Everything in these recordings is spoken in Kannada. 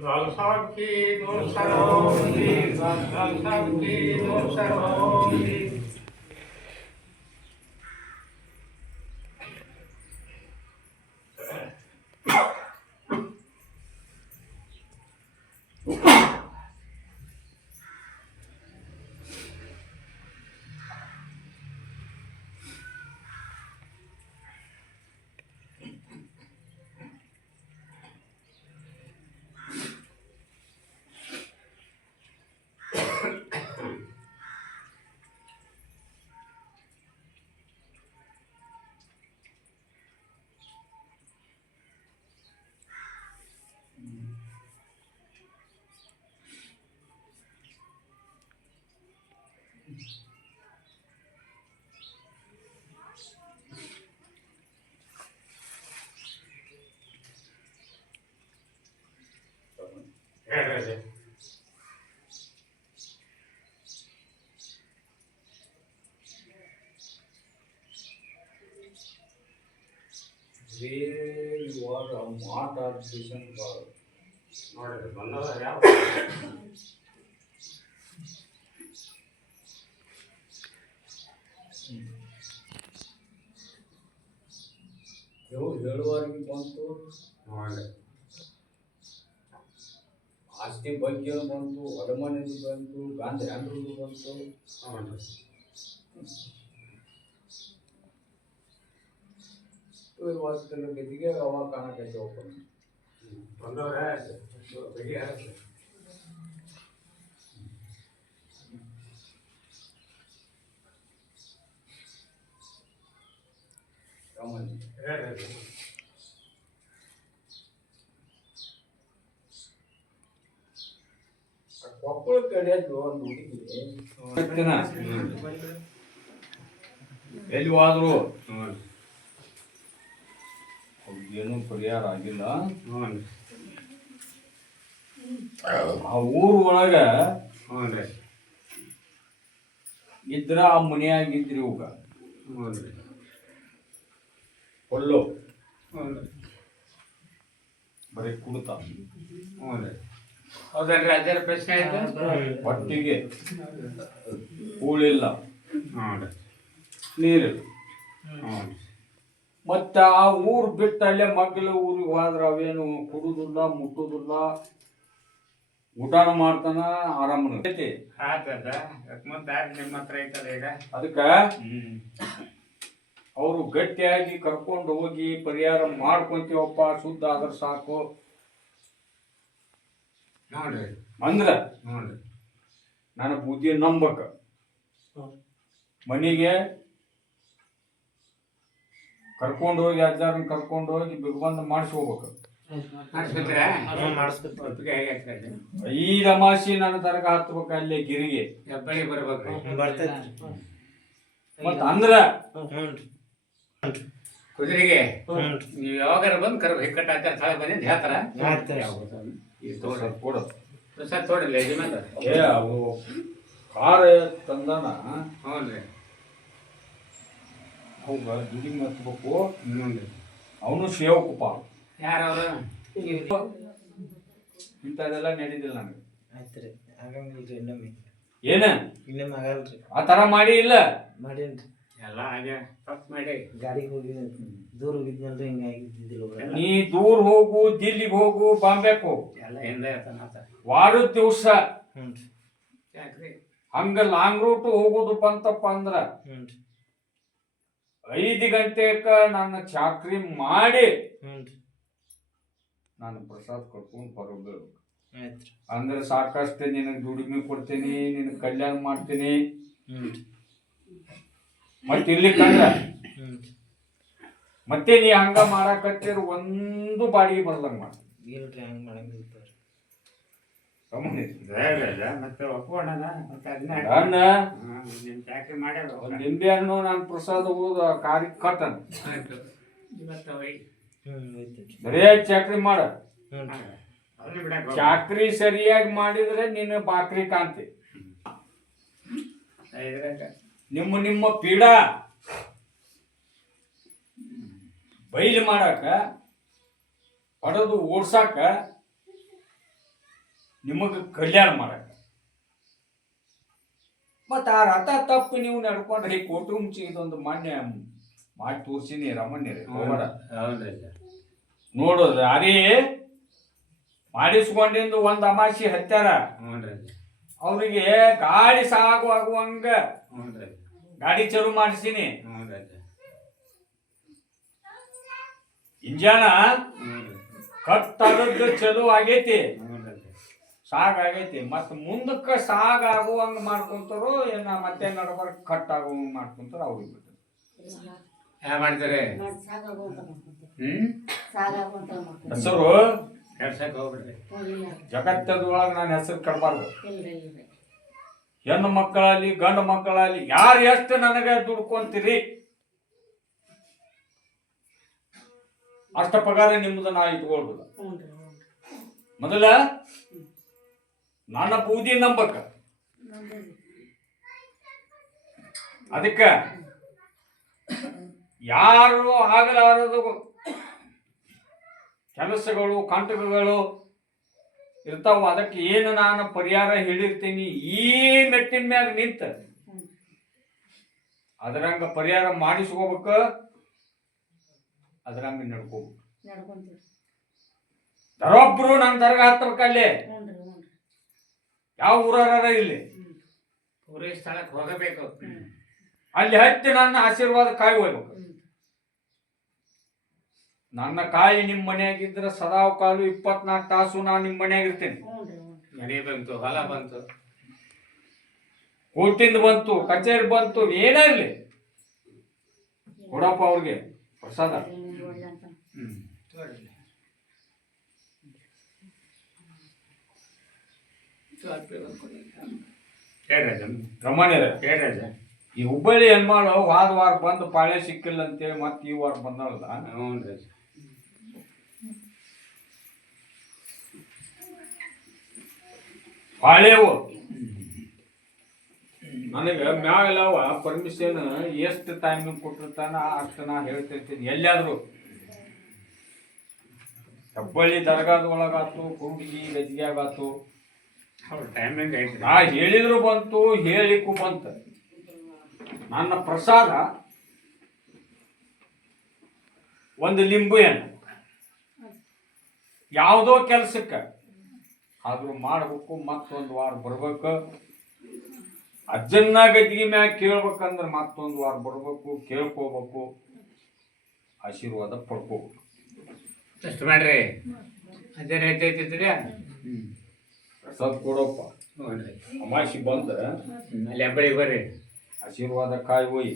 Sankti Gosaroni, Sankti Gosaroni, ಇವಾಗ ಮಾತಾಡ್ತೀನಿ ನೋಡ್ರಿ ಬಂದದ ಯಾವ ಹೇಳುವವರೆಗೆ ಬಂತು ನೋಡ್ರಿ ಆಸ್ತಿ ಬಗ್ಗೆ ಬಂತು ಹೊರಮನೆದು ಬಂತು ಗಾಂಧಿ ಹ್ಯಾಂಡ್ರದು ಬಂತು ನೋಡ್ರಿ ಇವತ್ತಿನ ಗತಿಗೆ ಅವ ಕಾಣಕ್ಕೆ ಓಪನ್ ಬಂದವ್ರೆ ಹೇಳ್ರಿ ಕೊಪ್ಪಳ ಕಡೆಯದು ಒಂದು ಹುಡುಗಿ ಎಲ್ಲಿ ಹೋದ್ರು ಏನು ಪರಿಹಾರ ಆಗಿಲ್ಲ. ಆ ಊರ್ ಒಳಗ ನೋಡ್ರಿ ಇದ್ರ ಆ ಮನೆಯಾಗಿದ್ರಿ ಇವಾಗ. ಹೊಲ್ಲು ಬರೀ ಕುಡ್ತ. ನೋಡ್ರಿ ಹೌದಲ್ರಿ ಪ್ರಶ್ನೆ ಆಯ್ತು ಹೊಟ್ಟಿಗೆ ಕೂಳಿಲ್ಲ ನೋಡ್ರಿ ನೀರಿಲ್ಲ ನೋಡ್ರಿ ಮತ್ತ ಆ ಊರ್ ಬಿಟ್ಟು ಅಲ್ಲೇ ಮಗ್ಗಲ ಊರಿಗೆ ಹೋದ್ರೆ ಅವೇನು ಕುಡುದಿಲ್ಲ ಮುಟ್ಟುದಿಲ್ಲ. ಊಟಾನ ಮಾಡ್ತಾನ ಆರಾಮನ. ಅದಕ್ಕ ಅವರು ಗಟ್ಟಿಯಾಗಿ ಕರ್ಕೊಂಡು ಹೋಗಿ ಪರಿಹಾರ ಮಾಡ್ಕೊಂತೀವಪ್ಪ ಶುದ್ಧ ಆದ್ರೆ ಸಾಕು. ನೋಡ್ರಿ. ಅಂದ್ರ ನೋಡ್ರಿ. ನನ್ನ ಬುದ್ಧಿ ನಂಬಕ ಮನೆಗೆ ಕರ್ಕೊಂಡು ಹೋಗಿ ಅಜ್ಜಾರನ್ನ ಕರ್ಕೊಂಡು ಹೋಗಿ ಬಿಗ್ಬಂದ್ ಮಾಡಿಸಿ ಹೋಗ್ಬೇಕು ರಮಾಶಿ ನನ್ನ ತರಗ ಹತ್ಬೇಕು ಅಲ್ಲೇ ಗಿರಿಗೆ. ಹೆಬ್ಬಳ್ಳಿ ಬರ್ಬೇಕು. ಮತ್ತ ಅಂದ್ರ? ಕುದುರೆಗೆ ನೀವು ಯಾವಾಗಾರ ಬಂದು ಕರ್ ಹಿಕ್ಕಟ್ಟ ಆಚಾರ ಸ್ಥಳ ಬಂದಿ ಅಂತ ಹೇಳ್ತಾರ? ಈ ಕೊಡು. ಪ್ರಸಾದ್ ತೋಡಿಲ್ಲ ಯಜಮಾನ ಏ ಅವು. ಕಾರ ತಂದಾನ. ಹ್ಞೂ ರೀ. ಅವಾಗ ದುಡಿ ಮತ್ತಬೇಕು ರೀ ಅವನು ಸೇವಕಪ್ಪ. ಯಾರವರು? ಇಂಥದೆಲ್ಲ ನಡೀದಿಲ್ಲ ನನಗೆ ಆಯ್ತ್ರಿ ಆಗಂಗಿಲ್ರಿ ಇನ್ನೊಮ್ಮೆ. ಏನ? ಇನ್ನೊಮ್ಮೆ ಆಗಲ್ರಿ. ಆ ಥರ ಮಾಡಿ ಇಲ್ಲ? ಮಾಡೇನ್ರಿ ಎಲ್ಲ ಹಾಗೆ ತಪ್ಪು ಮಾಡಿ. ಗಾಡಿಗೆ ಹೋಗಿದ್ದೆ ದೂರ ಹೋಗಿದ್ನಲ್ರಿ ಹಿಂಗೆ ಆಗಿದ್ದಿಲ್ಲ ನೀ ದೂರ ಹೋಗು ದಿಲ್ಲಿಗೆ ಹೋಗು ಬಾಂಬೆಗೆ ಹೋಗು ಎಲ್ಲ ಹಿಂದೆ ವಾರದ ದಿವಸ. ಹ್ಞೂ ರೀ. ಯಾಕ್ರಿ? ಹಂಗ ಲಾಂಗ್ ರೂಟ್ ಹೋಗೋದಪ್ಪ ಅಂತಪ್ಪ ಅಂದ್ರೆ. ಹ್ಞೂ ರೀ. ಐದು ಗಂಟೆಕ ನನ್ನ ಚಾಕ್ರಿ ಮಾಡಿ ನಾನು ಪ್ರಸಾದ್ ಹೊರಬೇಕು ಆಯ್ತು ರೀ. ಅಂದ್ರೆ ಸಾಕಷ್ಟು ನಿನಗೆ ದುಡಿಮೆ ಕೊಡ್ತೀನಿ ನಿನಗೆ ಕಲ್ಯಾಣ ಮಾಡ್ತೀನಿ. ಮತ್ತೆ ರೀ. ಮತ್ತೆ ನೀ ಹಂಗ ಮಾಡಾಕತ್ತಿರ ಒಂದು ಬಾಡಿಗೆ ಬರ್ದಂಗ ಮಾಡ ಒಂದ್ ನಿಂಬೆ ಹಣ್ಣು ನಾನು ಪ್ರಸಾದ ಹೋದ ಕಾರಿ ಕಟ್ಟನ್ ಇವತ್ತು ಒಯ್- ಹ್ಞೂ ಐತಿ ಬರೇ ಚಾಕ್ರಿ ಮಾಡ. ಚಾಕ್ರಿ ಸರಿಯಾಗಿ ಮಾಡಿದ್ರೆ ನಿನ್ನ ಬಾಕ್ರಿ ಕಾಂತಿ ನಿಮ್ಮ ನಿಮ್ಮ ಪೀಡ. ಬೈಲ್ ಮಾಡಾಕ ಹೊಡೆದು ಓಡ್ಸಾಕ ನಿಮಗೆ ಕಲ್ಯಾಣ ಮಾಡಕ ಮತ್ತು ಆ ರಥ ತಪ್ಪು ನೀವು ನಡ್ಕೊಂಡ್ರೆ ಈ ಕೋಟುಂಬಿ ಇದೊಂದು ಮಾನ್ಯ ಮಾಡಿ ತೋರಿಸಿನಿ ರಮಣ್ಯರೇ ಹೋಗಬೇಡ ಹೌದ್ರಿ ನೋಡೋದು ಅದೇ ಮಾಡಿಸ್ಕೊಂಡಿಂದು ಒಂದು ಅಮಾಸಿ ಹತ್ಯಾರ. ಅವರಿಗೆ ಗಾಡಿ ಸಾಕು ಆಗುವಂಗ ಗಾಡಿ ಚಲು ಮಾಡಿಸಿನಿ ಇಂಜಾನ ಕಟ್ಟಡದ್ದು ಚಲು ಆಗೈತಿ. ಹ್ಞೂನ್ರಿ ಮತ್ತೆ ಮುಂದಕ್ಕೆ ಸಾಗಾಗುವಂಗ ಮುಂದಕ್ಕ ಸಾಗ್ ಆಗುವಂಗ ಮಾಡ್ಕೊಂತಾರೋ ಏನ ಮತ್ತೆ ನಡ್ಬರ್ಕ್ ಕಟ್ ಆಗುವಂಗ ಮಾಡ್ಕೊಂತಾರ ಅವ್ರಿಗೆ ಬಿಟ್ಟು ಮಾಡ್ತಾರೆ? ಹ್ಮ್? ಹೆಸರು? ಕೆಡ್ಸಕ್ ಹೋಗ್ಬಿಡ್ರಿ. ಜಗತ್ತದೊಳಗ ನಾನು ಹೆಸರು ಕಡಬಾರ್ದು ಹೆಣ್ಣು ಮಕ್ಕಳಲ್ಲಿ ಗಂಡು ಮಕ್ಕಳಲ್ಲಿ ಯಾರು ಎಷ್ಟು ನನಗೆ ದುಡ್ಕೊಂತೀರಿ? ಅಷ್ಟ ಪಗಾರ ನಿಮ್ದು ನಾ ಇಟ್ಕೊಳ್ಬೋದು ಮೊದಲ ನನ್ನ ಬೂದಿ ನಂಬಕ. ಅದಕ್ಕ ಯಾರು ಆಗಲಾರದು ಕೆಲಸಗಳು ಕಂಟಕಗಳು ಇರ್ತಾವ ಅದಕ್ಕೆ ಏನು ನಾನು ಪರಿಹಾರ ಹೇಳಿರ್ತೀನಿ? ಈ ಮೆಟ್ಟಿನ ಮ್ಯಾಗ ನಿಂತ ಅದರಂಗ ಪರಿಹಾರ ಮಾಡಿಸ್ಕೋಬೇಕ? ಅದರಂಗ ನಡ್ಕೋಬೇಕು. ಯಾರೊಬ್ರು ನನ್ನ ದರ್ಗ ಹತ್ತಬೇಕಲ್ಲಿ? ಯಾವ ಊರಾರ ಇಲ್ಲಿ? ಪೂರೈ ಸ್ಥಳಕ್ಕೆ ಹೋಗಬೇಕು. ಅಲ್ಲಿ ಹತ್ತಿ ನನ್ನ ಆಶೀರ್ವಾದ ಕಾಯಿ ಹೋಗ್ಬೇಕು. ನನ್ನ ಕಾಯಿ ನಿಮ್ಮ ಮನೆಯಾಗಿದ್ರೆ ಸದಾ ಕಾಲು ಇಪ್ಪತ್ನಾಲ್ಕು ತಾಸು ನಾನು ನಿಮ್ಮ ಮನ್ಯಾಗ ಇರ್ತೇನೆ ಮನೆ ಬಂತು ಹೊಲ ಬಂತು. ಕೂತಿಂದ ಬಂತು ಕಚೇರಿ ಬಂತು ಏನೇ ಇರಲಿ. ಕೊಡಪ್ಪ ಅವ್ರಿಗೆ ಪ್ರಸಾದ. ಹ್ಮ್ ಈ ಹುಬ್ಬಳ್ಳಿ ಹೆಣ್ಮಾಳು ವಾದ ವಾರ ಬಂದು ಪಾಳೆ ಸಿಕ್ಕಿಲ್ಲ ಅಂತೇಳಿ ಮತ್ತೆ ಈ ವಾರ ಬಂದಳಲ್ಲ? ಹ್ಞೂ ಅಜ್ಜ. ಪಾಳೆವು ನನಗೆ ಮ್ಯಾಗಲವ ಪರ್ಮಿಷನ್ ಎಷ್ಟು ಟೈಮಿಂಗ್ ಕೊಟ್ಟಿರ್ತಾನ ಅಷ್ಟು ನಾ ಹೇಳ್ತಿರ್ತೀನಿ. ಎಲ್ಲಿಯಾದ್ರು. ಹುಬ್ಬಳ್ಳಿ ದರ್ಗಾದ ಒಳಗಾತು ಕುಂಡಿಗಿ ಗಜ್ಜಿಗ್ಯಾಗಾತು ಅವ್ರ ಟೈಮಿಂಗ್ ಐತಿ. ನಾ ಹೇಳಿದ್ರು ಬಂತು ಹೇಳಿಕ್ಕೂ ಬಂತು. ನನ್ನ ಪ್ರಸಾದ ಒಂದು ಲಿಂಬು ಏನು ಯಾವುದೋ ಕೆಲಸಕ್ಕೆ. ಆದ್ರೂ ಮಾಡ್ಬೇಕು ಮತ್ತೊಂದು ವಾರ ಬರ್ಬೇಕು. ಅಜ್ಜನ್ನ ಗದ್ದಿಗೆ ಮ್ಯಾಗ ಕೇಳ್ಬೇಕಂದ್ರೆ ಮತ್ತೊಂದು ವಾರ ಬರ್ಬೇಕು ಕೇಳ್ಕೋಬೇಕು. ಆಶೀರ್ವಾದ ಪಡ್ಕೋಬೇಕು. ಅಷ್ಟು ಮಾಡ್ರಿ. ಅದೇ ಐತೈತಿದ್ರಿ ಹ್ಮ್. ಪ್ರಸಾದ ಕೊಡಪ್ಪ. ಅಮಾಸಿ ಬಂದ. ಅಲ್ಲಿ ಹೆಬ್ಬಳ್ಳಿ ಬರ್ರಿ. ಆಶೀರ್ವಾದ ಕಾಯಿ ಒಯ್ಯಿ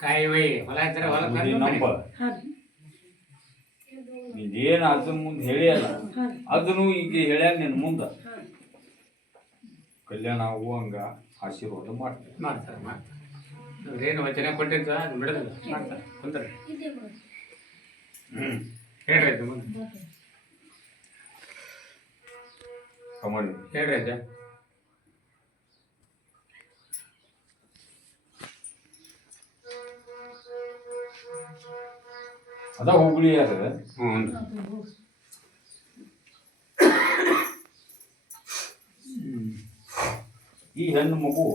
ಕಾಯಿ ಒಯ್ ಹೊಲ ಇದ್ರೆ ಹೊಲ ನಂಬ ಇದೇನು ಅದ್ರ ಮುಂದೆ ಹೇಳಿಯಲ್ಲ ಅದನ್ನು ಈಗ ಹೇಳ್ಯಾನ ನಿನ್ನ ಮುಂದೆ. ಕಲ್ಯಾಣ ಆಗುವಂಗ ಆಶೀರ್ವಾದ ಮಾಡ್ತೀನಿ ಮಾಡ್ತಾರೆ ಮಾಡ್ತಾರೆ. ಅವ್ರೇನು ವಚನ ಕೊಟ್ಟಿದ್ದ ಬಿಡಲ್ಲ ಮಾಡ್ತಾರೆ ಕುಂತಾರೆ ಹ್ಮ್. ಹೇಳ್ರಿ ಮುಂದೆ. ಕಮಲ್ ಹೇಳ್ರಿ ಅಜ್ಜ. ಅದ ಹುಬ್ಳಿ ಅದ ಹ್ಞೂ ಈ ಹೆಣ್ಣು ಮಗು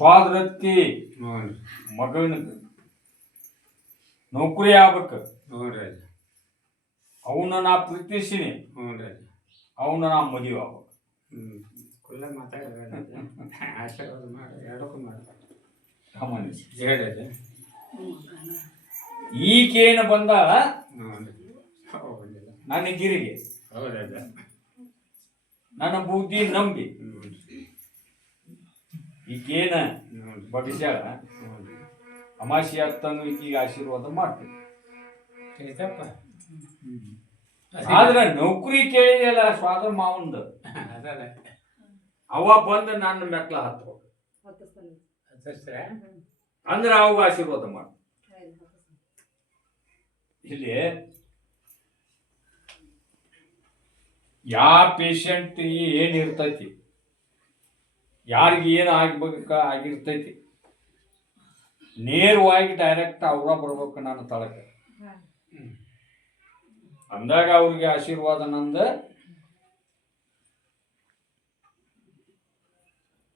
ಸ್ವಾದ್ರತ್ತಿ ಹ್ಞೂ ಮಗನ ನೌಕರಿ ಆಗ್ಬೇಕು ಹ್ಞೂ ರೀ ಅವನ್ನ ನಾ ಪ್ರೀತಿಸಿನಿ ಹ್ಞೂ ರೀ ಅವನ್ನ ನಾ ಮದುವೆ ಆಗ್ಬೇಕು. ಹ್ಞೂ ಕುಲ್ಲ ಆಶೀರ್ವಾದ ಮಾಡಿ ಎರಡಕ್ಕೂ ಮಾಡಿ. ಕಮಲ್ ಹೇಳಿ ಈಕೇನು ಬಂದಾಳ? ನನ್ನ ಗಿರಿಗೆ. ನನ್ನ ಬುದ್ಧಿ ನಂಬಿ. ಈಕೇನ ಬಡಿಸ್ಯಾಳ ಬಗ್ಸ್ಯಾಳ ಅಮಾಸಿ ಆಗ್ತಾನು ಈಗ ಆಶೀರ್ವಾದ ಮಾಡ್ತೀವಿ ಆದ್ರೆ ನೌಕರಿ ಕೇಳಿದೆಯಲ್ಲ ಸ್ವಾದ ಮಾವಂದು. ಅದಲ್ಲ. ಅವ ಬಂದು ನನ್ನ ಮೆಟ್ಲ ಹತ್ತು ಅಂದ್ರೆ ಅವಾಗ ಆಶೀರ್ವಾದ ಮಾಡ. ಇಲ್ಲಿ ಯಾ ಪೇಷಂಟ್ ಏನ್ ಇರ್ತೈತಿ? ಯಾರಿಗೆ ಏನು ಆಗ್ಬೇಕ ಆಗಿರ್ತೈತಿ? ನೇರವಾಗಿ ಡೈರೆಕ್ಟ್ ಅವ್ರ ಬರ್ಬೇಕು ನಾನು ತಳಕ್ಕೆ ಅಂದಾಗ ಅವ್ರಿಗೆ ಆಶೀರ್ವಾದ ನಂದ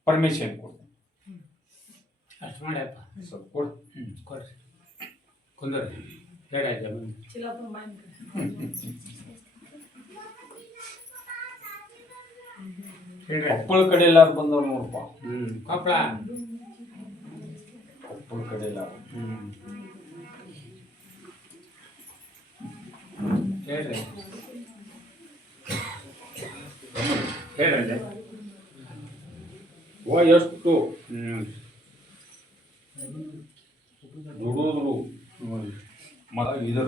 ಪರ್ಮಿಷನ್ ಕೊಡ್ತೀನಿ ಅಷ್ಟು ಮಾಡ್ಯಪ್ಪ ಸ್ವಲ್ಪ ಕೊಡು. ಕೊಡ್ರಿ. ಕುಂದ್ರಿ ಹೇಳಿ ಅಜ್ಜ ಕೊಪ್ಪಳ ಕಡೆ ಎಲ್ಲಾರು ಬಂದವ್ರು ನೋಡಪ್ಪ ಹ್ಞೂ ಕೊಪ್ಪಳ? ಹ್ಞೂ ಹೇಳ್ರಿ. ಅಜ್ಜ ಓ ಎಷ್ಟು? ದುಡಿದ್ರು ಇದ್ರ.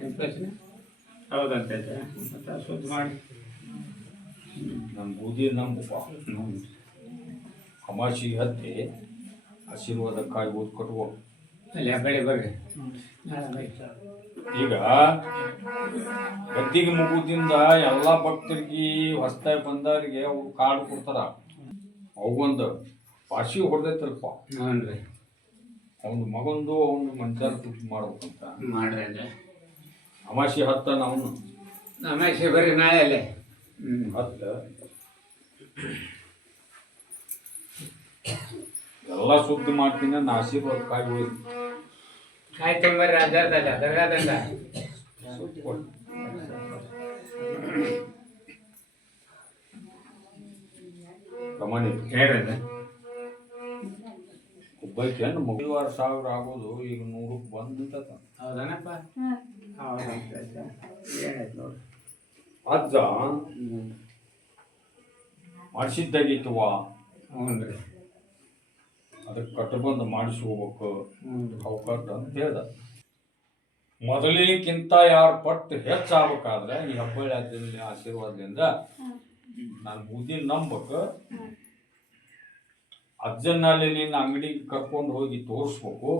ನಿಮ್ಮ ಪ್ರಶ್ನೆ ಹೌದಂತ ಮತ್ತೆ ಶುದ್ಧ ಮಾಡಿ. ನಮ್ಮ ಬೂದಿ ನಮ್ಮ ಅಮಾಸಿ ಹತ್ತಿ. ಆಶೀರ್ವಾದಕ್ಕಾಗಿ ಓದ್ ಕಟ್ಕೋ ಅಲ್ಲಿ ಬೆಳಿ ಬರ್ರಿ. ಈಗ ಗದ್ದಿಗೆ ಮುಗುದಿಂದ ಎಲ್ಲ ಭಕ್ತರಿಗೆ ಹೊಸ್ತಾಗಿ ಬಂದವರಿಗೆ ಅವ್ರು ಕಾರ್ಡ್ ಕೊಡ್ತಾರ. ಅವಗೊಂದು ಪಾಶಿ ಹೊಡೆದೈತಲ್ಪ. ಹ್ಞೂ ರೀ ಅವನ ಮಗಂದು ಅವನು ಮಂಚಾರ ತುಟ್ಟಿ ಮಾಡ್ಬೇಕಂತ. ಮಾಡ್ರಿ ಅಂದ್ರೆ. ಅಮಾಶಿ ಹತ್ತಾನ ಅವನು. ಅಮಾಶಿ ಬರ್ರಿ ನಾಳೆ ಅಲ್ಲೇ. ಹ್ಞೂ ಹತ್ತ. ಎಲ್ಲ ಸುದ್ದಿ ಮಾಡ್ತೀನಿ ನನ್ನ ಆಶೀರ್ವಾದಕ್ಕಾಗಿ ಹೋಯ್ತು ಕಾಯಿ ತೊಂಬರ್ರಿ ಅಜ್ಜಾರ್ದಲ್ಲ ದರ್ಗಾದಂಡ ಪ್ರಮಾಣ ಹೇಳ್ರಿ. ಒಬ್ಬೈತೆ ಮೂರುವರೆ ಸಾವಿರ ಆಗೋದು ಈಗ ನೂರಕ್ಕೆ ಬಂದಿತ್ತ ಹೌದನಪ್ಪ. ಹೌದಂತ ಅಜ್ಜ ಏನಾಯ್ತು ನೋಡ್ರಿ ಅಜ್ಜ ಹ್ಞೂ ಮಾಡಿಸಿದ್ದಾಗಿತ್ತವ? ಹ್ಞೂ ರೀ ಅದಕ್ಕೆ ಕಟ್ಟಬಂದು ಮಾಡಿಸಿ ಹೋಗ್ಬೇಕು. ಹ್ಞೂ ಅವಕಾಶ ಅಂತ ಹೇಳ್ದ. ಮೊದಲಿಗಿಂತ ಯಾರು ಪಟ್ಟು ಹೆಚ್ಚಾಗಬೇಕಾದ್ರೆ ಈ ಹಬ್ಬಳ್ಳಿ ಆಶೀರ್ವಾದದಿಂದ ನಾನು ಬುದ್ಧಿ ನಂಬಕ್ಕೆ ಅಜ್ಜನಲ್ಲಿ ನಿನ್ನ ಅಂಗಡಿಗೆ ಕರ್ಕೊಂಡು ಹೋಗಿ ತೋರಿಸ್ಬೇಕು.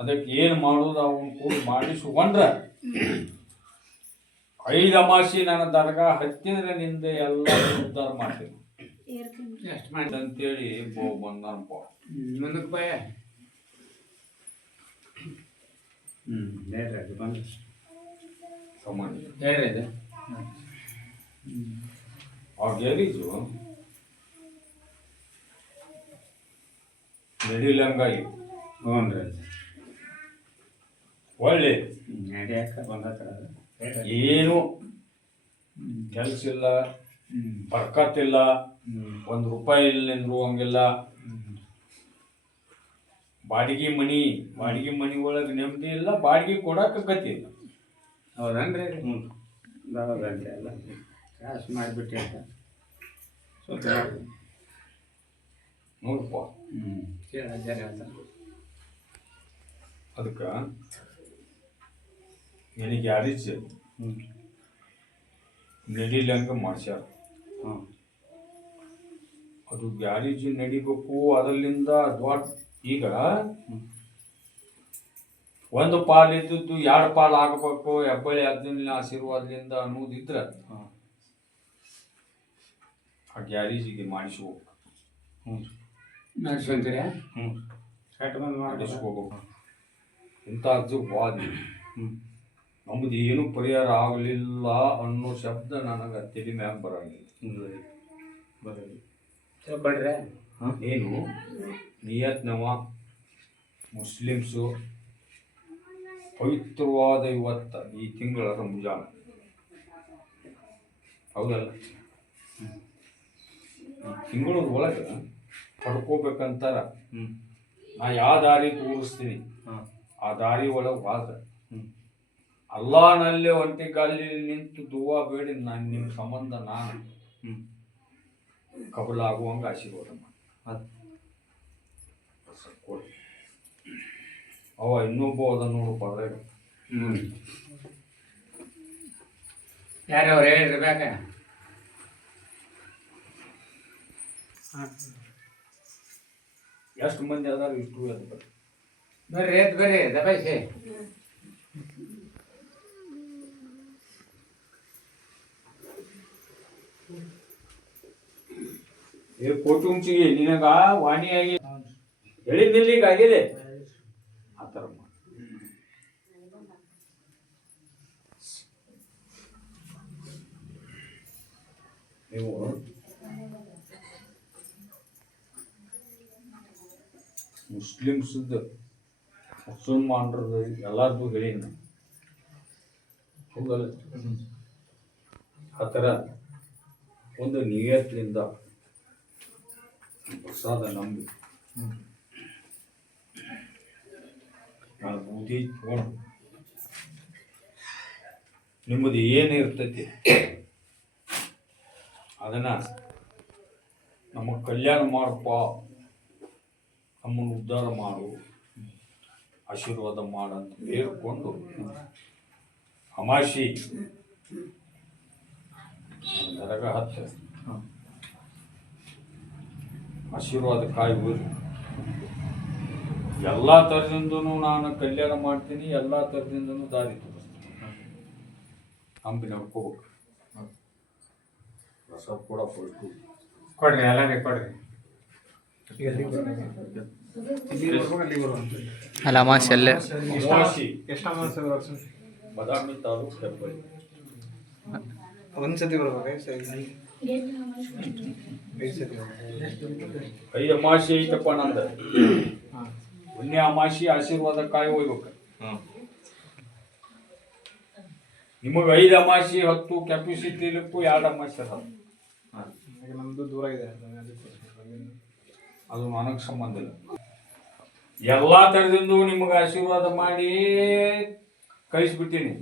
ಅದಕ್ಕೆ ಏನು ಮಾಡೋದು ಅವನು ಕೂಡ ಮಾಡಿಸ್ಕೊಂಡ್ರೆ ಐದು ಅಮಾಸಿ ನನ್ನ ದರ್ಗಾ ಹತ್ತಿದ್ರೆ ನಿಂದ ಎಲ್ಲ ಉದ್ಧಾರ ಮಾಡ್ತೀನಿ. ಎಷ್ಟು ಮಾಡಿ ಅಂತೇಳಿ ಬೋ ಬಂದನಪ್ಪ ಮುಂದಕ್ಕೆ ಬಾಯ ಹ್ಞೂ ಹೇಳ್ರಿ ಅದು ಬಂದು. ಸಮಾನ. ಹೇಳ್ರಿ ಇದು. ಆ ಗ್ಯಾರೇಜು ನಡಿಲಂಗಾಗಿ ಹ್ಞೂ ರೀ ಒಳ್ಳೆ. ಬಂದತ್ರ ಏನು. ಕೆಲಸ ಇಲ್ಲ. ಬರ್ಕತ್ತಿಲ್ಲ ಒಂದು ರೂಪಾಯಿ ಇಲ್ಲಂದ್ರು ಹಂಗೆಲ್ಲ. ಬಾಡಿಗೆ ಮನಿ ಬಾಡಿಗೆ ಮನಿ ಒಳಗೆ ನೆಮ್ಮದಿ ಇಲ್ಲ ಬಾಡಿಗೆ ಕೊಡಕ್ಕೆ ಗತಿ ಇಲ್ಲ. ಹೌದನ್ರಿ? ಹ್ಞೂ ಹೌದನ್ರಿ ಅಲ್ಲ ಕ್ರಾಸ್ ಮಾಡಿಬಿಟ್ಟೆ ಅಂತ. ಸ್ವಲ್ಪ ನೋಡಪ್ಪ ಹ್ಞೂ ಕೇಳ ಅದಕ್ಕೆ ನನಗೆ ಗ್ಯಾರೇಜ್ ಹ್ಞೂ ನಡಿಲಂಗ ಮಾಡ್ಸ್ಯಾರ. ಹಾಂ ಅದು ಗ್ಯಾರೇಜ್ ನಡಿಬೇಕು ಅದರಿಂದ ದೊಡ್ಡ ಈಗ ಒಂದು ಪಾಲು ಇದ್ದದ್ದು ಎರಡು ಪಾಲು ಆಗಬೇಕು ಹೆಬ್ಬಳ್ಳಿ ಹದಿನೈದು ಆಶೀರ್ವಾದದಿಂದ ಅನ್ನೋದಿದ್ರೆ ಆ ಗ್ಯಾರೇಜಿಗೆ ಮಾಡಿಸ್ಬೇಕು ಹ್ಞೂ. ನಡ್ಸ್ಕೊಂತೀರಾ ಹ್ಞೂ. ಕಟ್ ಬಂದು ಮಾಡಿ ಮಾಡಿಸ್ಕೋಬೇಕು ಇಂಥ ಅಜ್ಜು ವಾದಿ. ಹ್ಞೂ. ನಮ್ದು ಏನು ಪರಿಹಾರ ಆಗಲಿಲ್ಲ ಅನ್ನೋ ಶಬ್ದ ನನಗೆ ತಲೆ ಮ್ಯಾಗ ಬರಂಗಿಲ್ಲ. ಬರೋದು ಬಡ್ರೆ ಏನು? ನಿಯತ್ನವ ಮುಸ್ಲಿಮ್ಸು ಪವಿತ್ರವಾದ ಇವತ್ತ ಈ ತಿಂಗಳ ರಂಜಾನ್. ಹೌದಲ್ಲ? ಈ ತಿಂಗಳ ಒಳಗೆ ಪಡ್ಕೋಬೇಕಂತಾರ. ನಾ ಯಾವ ದಾರಿ ತೋರಿಸ್ತೀನಿ? ಆ ದಾರಿ ಒಳಗೆ ಬಾದ್ರೆ ಅಲ್ಲಾನಲ್ಲೇ ಒಂಟಿ ಗಾಲಿ ನಿಂತು ದುವಾ ಬೇಡಿ ನಾನು ನಿಮ್ಮ ಸಂಬಂಧ ನಾನು. ಹ್ಞೂ ಕಬಲಾಗುವಂಗೆ ಆಶೀರ್ವಾದ ಮಾಡಿ ಕೊಡಿ. ಅವ ಇನ್ನೊಬ್ಬ ಅದ ನೋಡು ಪರದಾಗ ಹ್ಞೂ ಯಾರವ್ರು ಹೇಳ್ರಿ ಬೇಕ ಎಷ್ಟು ಮಂದಿ ಅದಾರ ಇಷ್ಟು ಅದು ಬರ್ರಿ? ಬರ್ರಿ ದಬಾಯಿಸಿ ಏ, ಕೋಟುಂಚಿಗೆ ನಿನಗ ವಾಣಿಯಾಗಿ ಹೇಳಿದ್ನಿಲ್ಲ ನಿಲ್ಲಿಗೆ ಆಗಿದೆ ಆ ಥರ ನೀವು ಮುಸ್ಲಿಮ್ಸ್ದು ಮುಸಲ್ಮಾನರದ್ದು ಎಲ್ಲಾರ್ದು ಹೇಳೀನಿ. ಹೌದಲ್ಲ ಆ ಒಂದು ನಿಯತ್ಲಿಂದ ಪ್ರಸಾದ ನಂಬಿ ನಾನು ಬೂದಿ ನಿಮ್ಮದು ಏನು ಇರ್ತೈತಿ ಅದನ್ನು ನಮ್ಮ ಕಲ್ಯಾಣ ಮಾಡಪ್ಪ ನಮ್ಮನ್ನು ಉದ್ಧಾರ ಮಾಡು ಆಶೀರ್ವಾದ ಮಾಡಂತ ಹೇಳ್ಕೊಂಡು ಅಮಾಶಿ ದರಗ ಹತ್ತ ಆಶೀರ್ವಾದ ಕಾಯಿ ಊರಿ ಎಲ್ಲ ಥರದಿಂದನೂ ನಾನು ಕಲ್ಯಾಣ ಮಾಡ್ತೀನಿ ಎಲ್ಲ ಥರದಿಂದನೂ ದಾರಿ ತೋರಿಸ್ತೀನಿ. ಹಂಪಿ ನಡ್ಕೋಬೇಕು ರಸ ಕೂಡ ಫಸ್ಟು ಕೊಡ್ರಿ ಎಲ್ಲಾನೇ ಕೊಡ್ರಿ. ಅಲ್ಲ ಅಮಾವಾಸ್ಯೆ ಅಲ್ಲೇ. ಅಮಾವಾಸಿ ಎಷ್ಟು ಅಮಾವಾಸ್ಯೆ ಬರುತ್ತೆ? ಬದಾಮಿ ತಾಲೂಕು ಹೆಬ್ಬಳ್ಳಿ. ಒಂದ್ಸತಿ ಬರ್ಬೇಕು ಸರಿ? ಕೈ ಅಮಾಶಿ ಐತಪ್ಪ ನಂದ. ಪುಣ್ಯ ಅಮಾಶಿ ಆಶೀರ್ವಾದ ಕಾಯಿ ಹೋಗ್ಬೇಕು ನಿಮಗೆ ಐದು ಅಮಾಶಿ ಹತ್ತು ಕೆಪಾಸಿಟಿ ಇಲ್ಲಕ್ಕೂ ಎರಡು ಅಮಾಶಿ ಅದ ನಮ್ದು ದೂರ ಇದೆ ಅದು ನನಗೆ ಸಂಬಂಧ ಇಲ್ಲ. ಎಲ್ಲಾ ಥರದಿಂದ ನಿಮಗೆ ಆಶೀರ್ವಾದ ಮಾಡಿ ಕಳಿಸ್ಬಿಟ್ಟಿನಿ.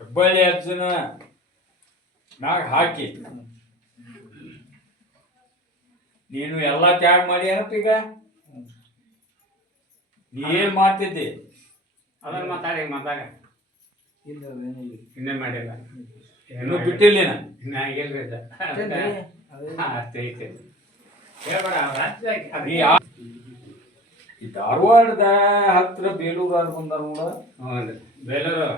ಹೆಬ್ಬಳ್ಳಿ ಅಜ್ಜನ ಮ್ಯಾಗ ಹಾಕಿ. ನೀನು ಎಲ್ಲ ತ್ಯಾಗ ಮಾಡಿ ಏನಪ್ಪ ಈಗ? ನೀ ಏನ್ ಮಾಡ್ತಿದ್ದೆ? ಅದನ್ನ ಮಾತಾಡಿ ಮಾತಾಡ. ಇನ್ನೇ ಮಾಡಿಲ್ಲ. ಏನು ಬಿಟ್ಟಿಲ್ಲ ನೀನು. ಇನ್ನ ಆಗಿಲ್ರಿ ಇದು. ಹಾ, ಅಷ್ಟೇ ಐತೆ ಹೇಳ್ಬೇಡ ಅವ್ರ ರಾಜ್ಯದಾಗ ಅದು ನೀ ಆ- ಈ ಧಾರವಾಡದ ಹತ್ರ ಬೇಲೂರು ಬಂದಾರ ನೋಡ. ಬೇಲೂರು.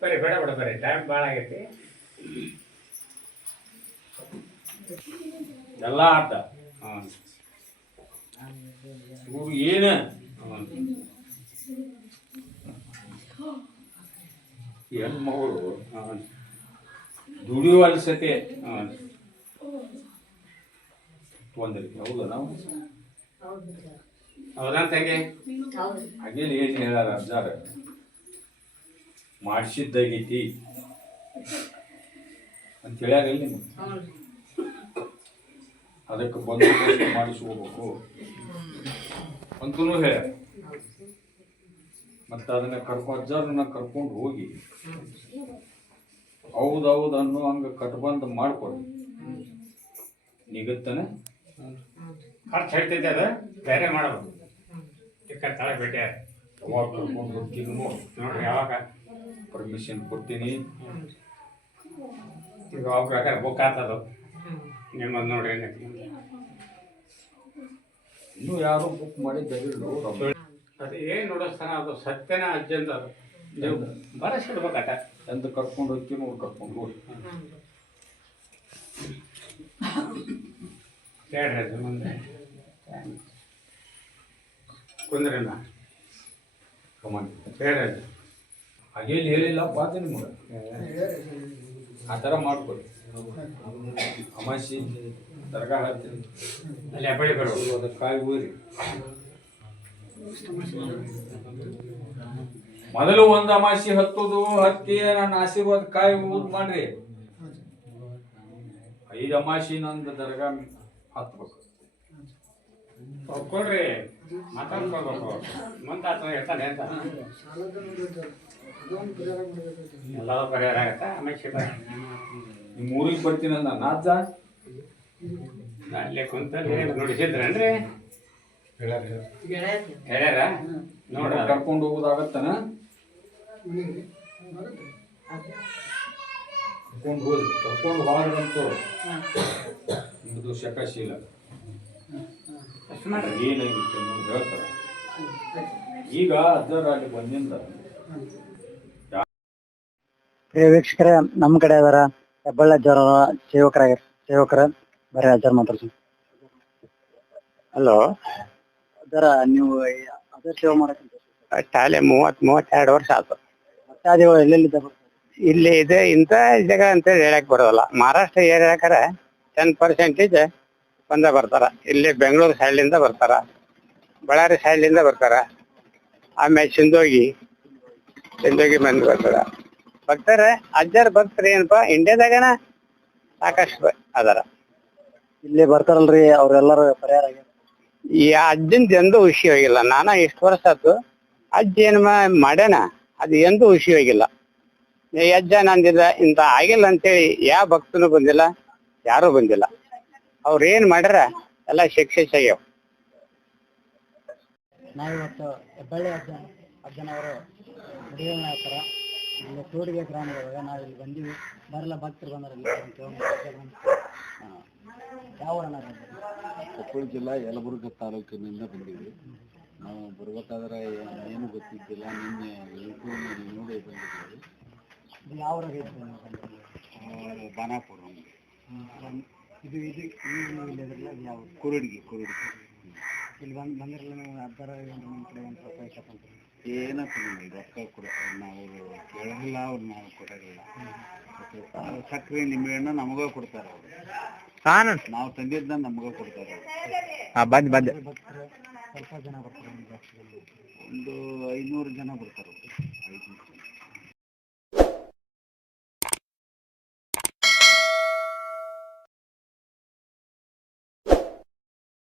ಬರ್ರಿ ಬೇಡ ಬೇಡ ಬರಿ ಟೈಮ್ ಭಾಳ ಆಗೈತಿ. ಎಲ್ಲ ಆಟ. ಹಾಂ. ಏನ? ಹೆಣ್ಮಗಳು ದುಡಿಯುವ ಅನಿಸತೆ ತೊಂದರೆ ಹೌದಾ ನಾವು? ಹೌದಂತ ಹೆಂಗೆ ಹಾಗೇನು ಏನು ಹೇಳ್ಯಾರ ಅಜ್ಜಾರ? ಮಾಡಿಸಿದ್ದಾಗೈತಿ. ಅಂತ ಹೇಳಿ ನಿಮ್ಗೆ ಅದಕ್ಕೆ ಬಂದೋಬಸ್ತ್ ಮಾಡಿಸ್ಕೋಬೇಕು. ಅಂತೂ ಹೇಳ ಮತ್ತು ಅದನ್ನ ಕರ್ಕೊ ಅಜ್ಜಾರನ್ನ ಕರ್ಕೊಂಡು ಹೋಗಿ ಹೌದೌದು ಅನ್ನೋ ಹಂಗೆ ಕಟ್ಬಂದ್ ಮಾಡ್ಕೊಡಿ. ನಿಗತ್ತನೆ? ಖರ್ಚು ಹೇಳ್ತೈತೆ ಅದ. ಬೇರೆ ಮಾಡಬೇಕು. ಅವಾಗ ಕರ್ಕೊಂಡು ಹೋಗ್ತೀನಿ ನೋಡಿ ಯಾವಾಗ ಪರ್ಮಿಷನ್ ಕೊಡ್ತೀನಿ ಈಗ ಬುಕ್ ಆಗ್ತದ ನಿಮ್ಮದು ನೋಡಿ ಇನ್ನು ಯಾರು ಬುಕ್ ಮಾಡಿ ಅದು ಏನು ನೋಡಸ್ತಾನ ಅದು ಸತ್ಯನ ಅಜ್ಜಂತ ಅದು. ನೀವು ಬರಸಿಡ್ಬೇಕಟ ಎಂತ ಕರ್ಕೊಂಡು ಹೋಗ್ತೀನಿ ನೋಡಿ ಕರ್ಕೊಂಡು ಹೋಗಿ. ಹೇಳ್ರಿ ಅದು ಮುಂದೆ. ಕುಂದ್ರಣ್ಣ ಹೇಳ್ರಿ ಅದು ಹಾಗೇನು ಹೇಳಿಲ್ಲ ಬಾತ ನಿಮಗೆ ಆ ಥರ ಮಾಡ್ಕೊಡಿ. ಅಮಾಸಿ ದರ್ಗಾ ಹಾಕ್ತೀನಿ. ಅಲ್ಲಿ ಹೆಬ್ಬಳ್ಳಿ ಬರೋದು ಅದಕ್ಕೆ ಕಾಯಿ ಊರಿ. ಮೊದಲು ಒಂದು ಅಮಾಸಿ ಹತ್ತುದು ಹತ್ತಿ ನನ್ನ ಆಶೀರ್ವಾದ ಕಾಯಿ ಊದ್ ಮಾಡ್ರಿ. ಐದು ಅಮಾಸಿ ನಂದು ದರ್ಗಾ ಹತ್ಬೇಕು. ಒಪ್ಕೊಳ್ರಿ. ಮಾತಾಡ್ಕೊಳ್ಬೇಕು. ಮುಂದೆ ಹೇಳ್ತಾನೆ ಅಂತ. ಎಲ್ಲದೂ ಪರಿಹಾರ ಆಗತ್ತೆ? ಆಮೇಲೆ ಶಿವ ನಿಮ್ಮ ಊರಿಗೆ ಅಲ್ಲೇ ಕುಂತ ನುಡಿಸಿದ್ರೇನ್ರಿ? ಹೇಳ್ಯಾರ? ನೋಡ ಕರ್ಕೊಂಡು ಹೋಗೋದಾಗತ್ತನ? ಕರ್ಕೊಂಡು ಹೋಗಿ ಕರ್ಕೊಂಡು ಹೋದ್ರಂತೂ ನಿಮ್ಮದು ಶಕಶೀಲ. ಏನಾಗಿತ್ತು ಹೇಳ್ತಾರೆ. ಈಗ ಅಜ್ಜರ ಅಲ್ಲಿ ಬಂದಿಂದ ಪ್ರಿಯ ವೀಕ್ಷಕರೇ ನಮ್ಮ ಕಡೆ ಅದರ ಹೆಬ್ಬಳ್ಳ ಜ್ವರ ಸೇವಕರಾಗಿ ಸೇವಕರ. ಬರೀ ಅಜ್ಜರ್ ಮಾತಾಡ್ತೀನಿ ಹಲೋ ಅದರ ನೀವು ಅದರ ಸೇವೆ ಮಾಡಕ್ಕೆ ಶಾಲೆ ಮೂವತ್ ಮೂವತ್ತೆರಡು ವರ್ಷ ಆಯ್ತು ಭಕ್ತಾದಿಗಳು ಎಲ್ಲೆಲ್ಲಿದ್ದ ಇಲ್ಲಿ ಇದೆ ಇಂಥ ಜಾಗ ಅಂತ ಹೇಳಕ್ ಬರೋಲ್ಲ ಮಹಾರಾಷ್ಟ್ರ ಏರಿಯಾಕರೆ ಟೆನ್ ಪರ್ಸೆಂಟೇಜ್ ಬಂದ ಬರ್ತಾರ. ಇಲ್ಲಿ ಬೆಂಗಳೂರು ಸೈಡ್ಲಿಂದ ಬರ್ತಾರ. ಬಳ್ಳಾರಿ ಸೈಡ್ಲಿಂದ ಬರ್ತಾರ. ಆಮೇಲೆ ಸಿಂಧೋಗಿ ಸಿಂಧೋಗಿ ಬಂದು ಬರ್ತಾರ. ಭಕ್ತರ ಅಜ್ಜರ್ ಭಕ್ತರು ಏನಪ್ಪಾ? ಇಂಡಿಯಾದಾಗನ ಸಾಕಷ್ಟು ಅದಾರ. ಇಲ್ಲಿ ಬರ್ತಾರಲ್ರಿ ಅವ್ರೆಲ್ಲರೂ ಪರಿಹಾರ ಆಗ್ಯಾರ. ಈ ಅಜ್ಜಂದ ಎಂದೂ ಹುಷಿ ಹೋಗಿಲ್ಲ. ನಾನ ಇಷ್ಟು ವರ್ಷ ಆತು ಅಜ್ಜ ಏನ್ ಮಾಡ್ಯಾನ? ಅದು ಎಂದೂ ಹುಷಿ ಹೋಗಿಲ್ಲ. ಈ ಅಜ್ಜ ನಂದಿಲ್ಲ ಇಂತ ಆಗಿಲ್ಲ ಅಂತೇಳಿ ಯಾವ ಭಕ್ತನು ಬಂದಿಲ್ಲ ಯಾರು ಬಂದಿಲ್ಲ. ಅವ್ರ ಏನ್ ಮಾಡ್ಯಾರ? ಎಲ್ಲ ಸಕ್ಸಸ್ ಆಗ್ಯಾವ. ನಾವಿವತ್ತು ಹೆಬ್ಬಳ್ಳಿ ಅಜ್ಜ ಅಜ್ಜನವರು ಮುಡಿಗಳ ಇಲ್ಲಿ ತೋಡಿಗೆ ಗ್ರಾಮದೊಳಗೆ ನಾವು ಇಲ್ಲಿ ಬಂದೀವಿ. ಬರಲ್ಲ ಭಕ್ತರು ಬಂದಾರ ಇಲ್ಲಿ ಅಂತ ಯಾವ ಕೊಪ್ಪಳ ಜಿಲ್ಲಾ ಯಲಬುರ್ಗ ತಾಲೂಕಿನಿಂದ ಬಂದೀವಿ. ನಾವು ಬರ್ಬೇಕಾದ್ರೆ ಏನು ಗೊತ್ತಿದ್ದಿಲ್ಲ. ನಿನ್ನೆ ಯೂಟ್ಯೂಬ್ ನೋಡಿ ಬಂದಿದ್ದೀವಿ. ಯಾವ ಬಾನಾಪುರ ಇದು? ಇದು ಈಗ ನೀವು ಇಲ್ಲಿ ಇದ್ರಲ್ಲ ಇದು ಯಾವ? ಕುರುಡಿಗೆ ಕುರುಡಿಗೆ. ಇಲ್ಲಿ ಬಂದು ಬಂದಿರಲ್ಲ ನಾವು ಅದರ ನಿಮ್ಮ ಕಡೆ ಒಂದು ಏನಪ್ಪ ನಮಗೆ ರೊಕ್ಕ ಕೊಡ ನಾವು ಕೇಳಲ್ಲ ಅವ್ರು ನಾವು ಕೊಡೋದಿಲ್ಲ. ಮತ್ತೆ ಸಕ್ಕರೆ ನಿಂಬೆಹಣ್ಣು ನಮಗೂ ಕೊಡ್ತಾರ ಅವರು. ನಾವು ತಂದಿದ್ದ ನಮಗೂ ಕೊಡ್ತಾರ ಆ ಬಂದ್ ಬಂದ್. ಸ್ವಲ್ಪ ಜನ ಬರ್ತಾರೆ ಒಂದು ಜಾಸ್ತಿ ಜನ. ಒಂದು ಐನೂರು ಜನ ಬರ್ತಾರೆ ಐದು